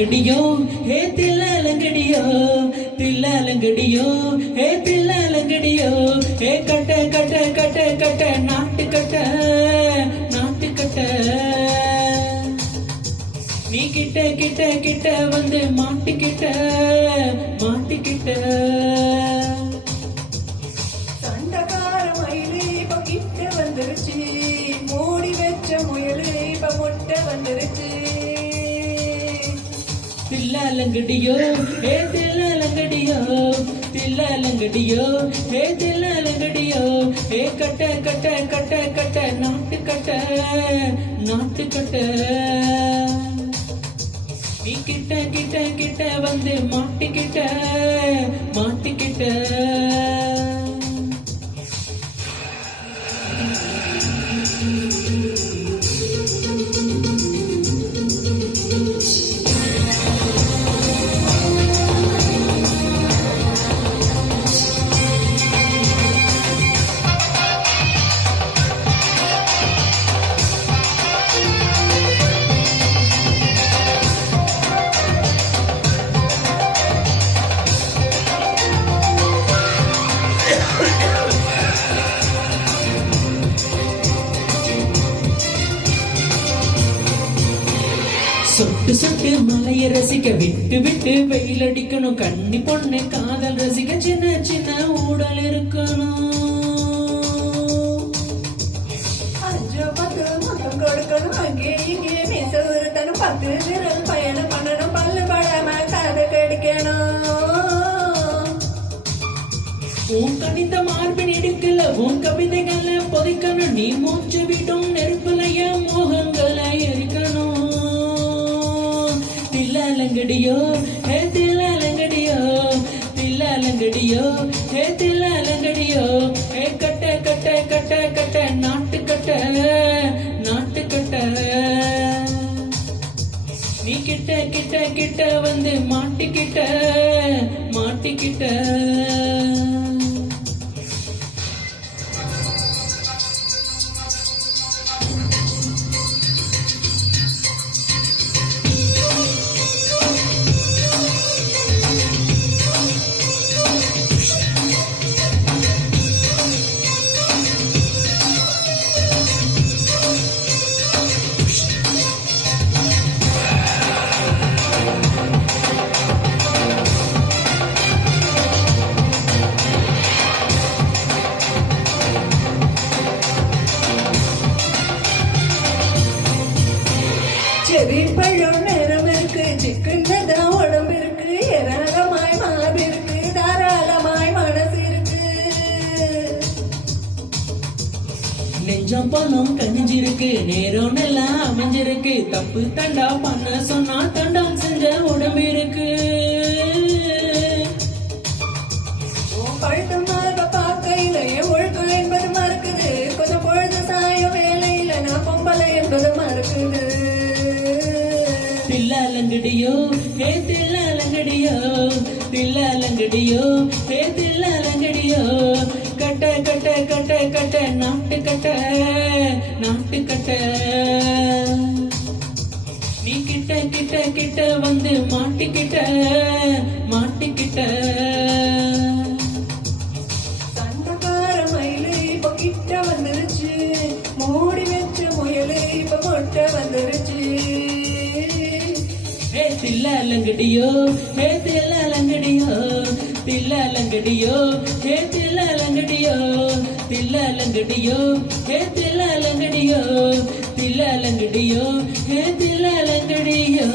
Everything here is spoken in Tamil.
தில்லாலங்கடியோ ஹே தில்லாலங்கடியோ தில்லாலங்கடியோ ஹே தில்லாலங்கடியோ ஹே கட்ட கட்ட கட்ட கட்ட நாட்டு கட்ட நாட்டு கட்ட நீ கிட்ட கிட்ட கிட்ட வந்து மாட்டிக்கிட்ட மாட்டிக்கிட்ட சண்டகார மயிலு இப்ப கிட்ட வந்துருச்சு மூடி வச்ச முயலு இப்ப முட்டை வந்துருச்சு தில்லாலங்கடியோ ஹே தில்லாலங்கடியோ தில்லாலங்கடியோ ஹே தில்லாலங்கடியோ ஹே கட்ட கட்ட கட்ட கட்ட நாட்டு கட்ட நாட்டு கட்ட நீ கிட்ட கிட்ட கிட்ட வந்து மாட்டிக்கிட்ட மாட்டிக்கிட்ட சொட்டு சொட்டு மலைய ரசிக்க விட்டு விட்டு வெயில் அடிக்கணும் கண்ணி பொண்ணு காதல் ரசிக்க சின்ன சின்ன ஊடல் இருக்கணும் அஞ்சு பத்து முத்தம் கொடுக்கணும் அங்கே இங்கே மீச உருத்தணும் 10 விரல் பயணம் பண்ணணும் பல்லு படாம காது கடிக்கணும் உன் கணித மார்பின் இடுக்கல உன் கவிதைகளை பொதிக்கணும் நீ மூச்சு விடும் நெருப்புலைய மோகங்களை எரிக்கணும் தில்லாலங்கடியோ ஹே தில்லாலங்கடியோ தில்லாலங்கடியோ ஹே தில்லாலங்கடியோ ஹே கட்ட கட்ட கட்ட கட்ட நாட்டு கட்ட நாட்டு கட்ட நீ கிட்ட கிட்ட கிட்ட வந்து மாட்டிக்கிட்ட மாட்டிக்கிட்ட செவி பழம் நேரம் இருக்கு சிக்கன்னதான் உடம்பு இருக்கு ஏராளமாய் மார்பு இருக்கு தாராளமாய் மனசு இருக்கு நெஞ்சம் பணம் கணிஞ்சிருக்கு நேரம் எல்லாம் அமைஞ்சிருக்கு தப்பு தண்டா பண்ண சொன்னா தண்டம் செஞ்ச உடம்பு இருக்கு பழுத்த மார்ப பார்க்கையில ஒழுக்கம் என்பது மறுக்குது கொஞ்சம் பொழுது சாயம் வேலையில நான் பொம்பளை என்பது மறுக்குது தில்லாலங்கடியோ ஹே தில்லாலங்கடியோ தில்லாலங்கடியோ ஹே தில்லாலங்கடியோ கட்ட கட்ட கட்ட கட்ட நாட்டு கட்ட நாட்டு கட்ட நீ கிட்ட கிட்ட கிட்ட வந்து மாட்டிக்கிட்ட மாட்டிக்கிட்ட சண்டகார மயிலு இப்ப கிட்ட வந்துருச்சு மூடி வச்ச முயலு இப்ப முட்டை வந்துருச்சு ஹே தில்லாலங்கடியோ ஹே தில்லாலங்கடியோ தில்லாலங்கடியோ ஹே தில்லாலங்கடியோ தில்லாலங்கடியோ ஹே தில்லாலங்கடியோ தில்லாலங்கடியோ ஹே தில்லாலங்கடியோ